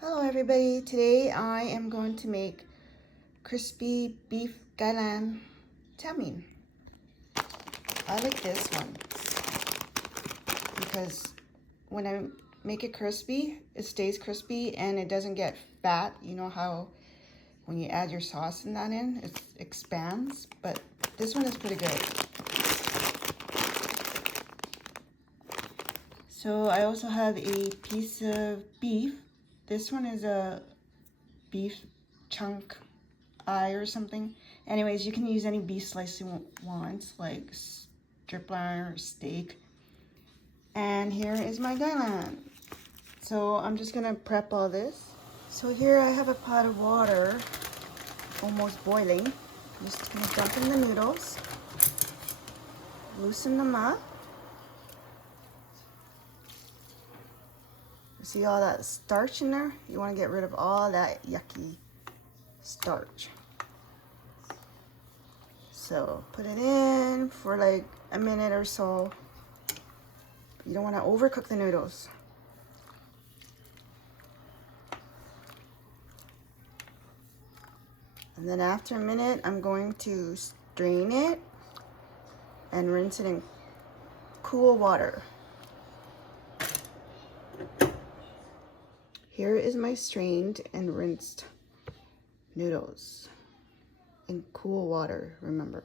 Hello everybody, today I am going to make crispy beef gailan chow mein. I like this one because when I make it crispy, it stays crispy and it doesn't get fat. You know how when you add your sauce and that in, it expands, but this one is pretty good. So I also have a piece of beef. This one is a beef chunk eye or something. Anyways, you can use any beef slice you want, like strip loin or steak. And here is my gailan. So I'm just gonna prep all this. So here I have a pot of water, almost boiling. I'm just gonna dump in the noodles, loosen them up. See all that starch in there? You want to get rid of all that yucky starch. So put it in for like a minute or so. You don't want to overcook the noodles. And then after a minute, I'm going to strain it and rinse it in cool water. Here is my strained and rinsed noodles in cool water, remember.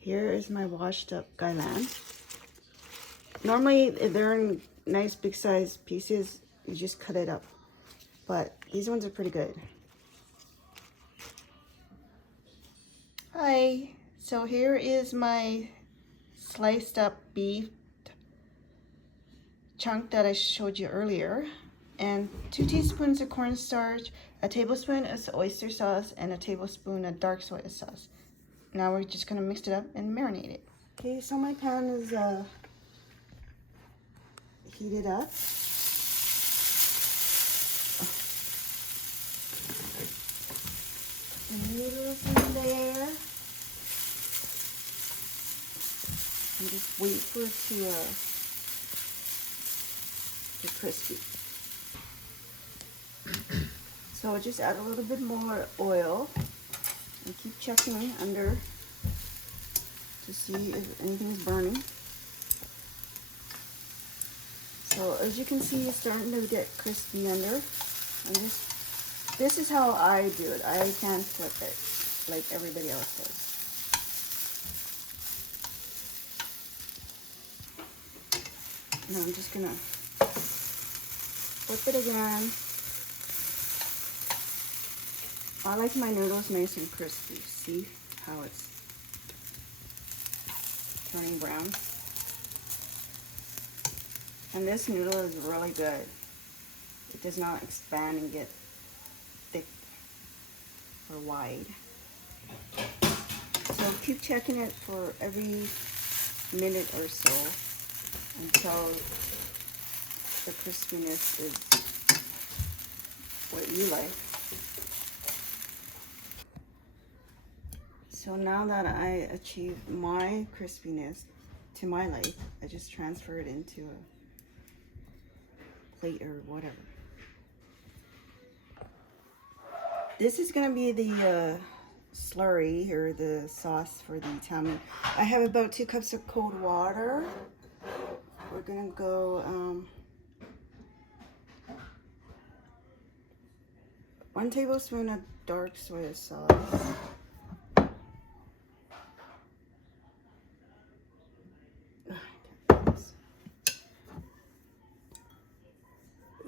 Here is my washed up gailan. Normally, if they're in nice big size pieces, you just cut it up. But these ones are pretty good. Hi, so here is my sliced up beef chunk that I showed you earlier, and 2 teaspoons of cornstarch, a tablespoon of oyster sauce, and a tablespoon of dark soy sauce. Now we're just gonna mix it up and marinate it. Okay, so my pan is heated up. The noodles in there. And just wait for it to get crispy. So just add a little bit more oil and keep checking under to see if anything's burning. So as you can see, it's starting to get crispy under. And this is how I do it. I can't flip it like everybody else does. And I'm just gonna flip it again. I like my noodles nice and crispy. See how it's turning brown? And this noodle is really good. It does not expand and get thick or wide. So keep checking it for every minute or so until the crispiness is what you like. So now that I achieved my crispiness to my life, I just transfer it into a plate or whatever. This is gonna be the slurry or the sauce for the chow mein. I have about 2 cups of cold water. We're gonna go 1 tablespoon of dark soy sauce.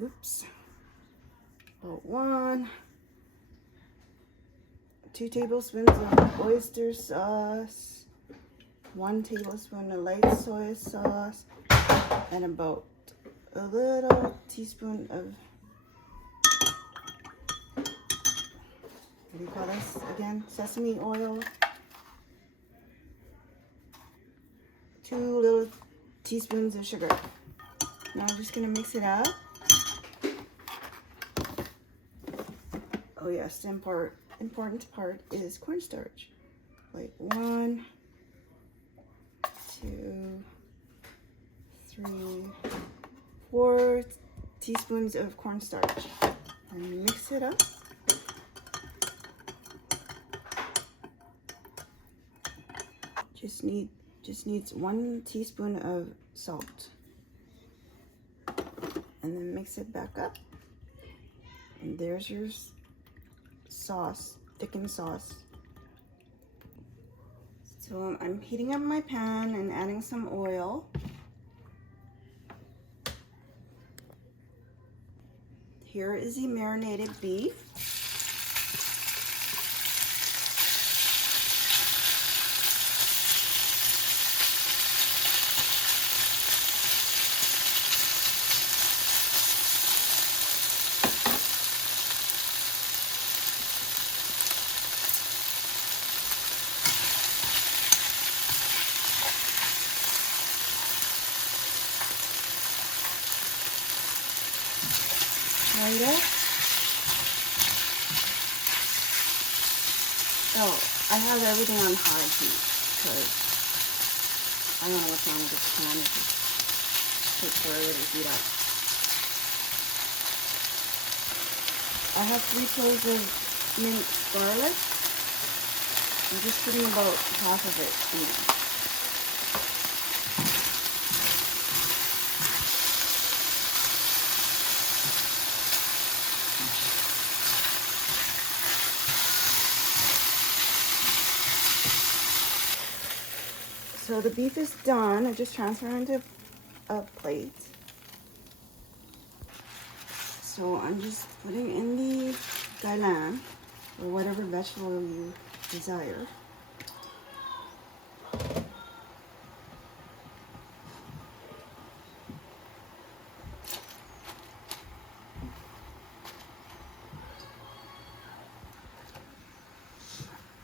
Oops. About 2 tablespoons of oyster sauce, 1 tablespoon of light soy sauce, and about a little teaspoon of, what do you call this again? Sesame oil. 2 little teaspoons of sugar. Now I'm just gonna mix it up. Oh yes, the important part is cornstarch. Like 1, 2, 3, 4 teaspoons of cornstarch and mix it up. Just needs 1 teaspoon of salt. And then mix it back up. And there's your sauce, thickened sauce. So I'm heating up my pan and adding some oil. Here is the marinated beef. Right. Oh, I have everything on high heat because I don't know what's wrong with this pan. It just takes forever to heat up. I have 3 cloves of minced garlic. I'm just putting about half of it in there. So the beef is done. I just transfer it into a plate. So I'm just putting in the gailan or whatever vegetable you desire.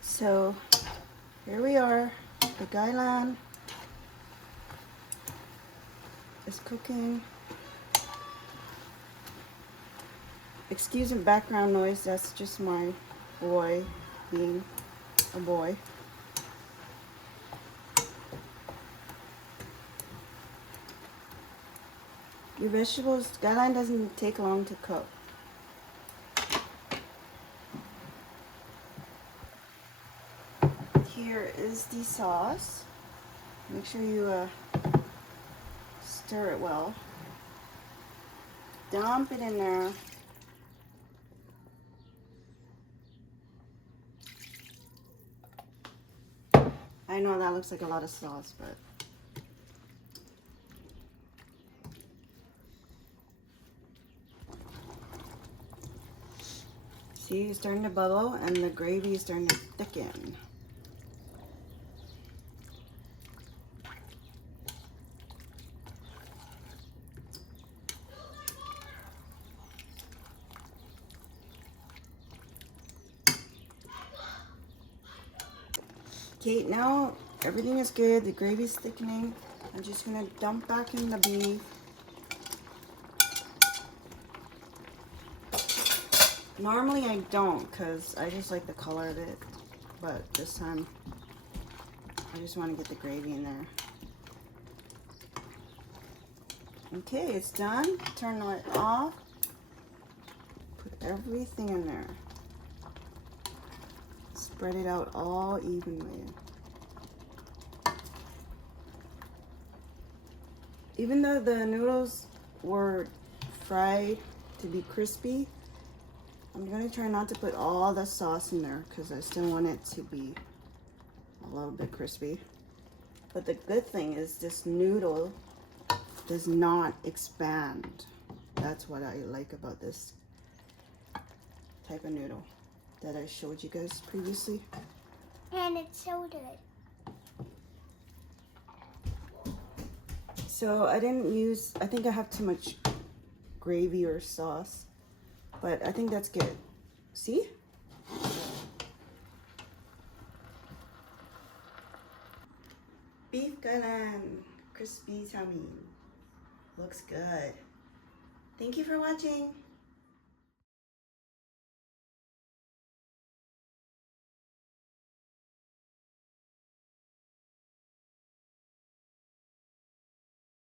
So here we are. The gailan is cooking. Excuse the background noise, that's just my boy being a boy. Your vegetables, gailan doesn't take long to cook. Here is the sauce. Make sure you stir it well. Dump it in there. I know that looks like a lot of sauce, but see, it's starting to bubble and the gravy is starting to thicken. Okay, now everything is good. The gravy is thickening. I'm just gonna dump back in the beef. Normally I don't because I just like the color of it, but this time I just want to get the gravy in there. Okay, it's done. Turn it off. Put everything in there. Spread it out all evenly. Even though the noodles were fried to be crispy, I'm going to try not to put all the sauce in there because I still want it to be a little bit crispy. But the good thing is this noodle does not expand. That's what I like about this type of noodle that I showed you guys previously. And it's so good. So I think I have too much gravy or sauce, but I think that's good. See? Beef gailan, crispy tummy. Looks good. Thank you for watching.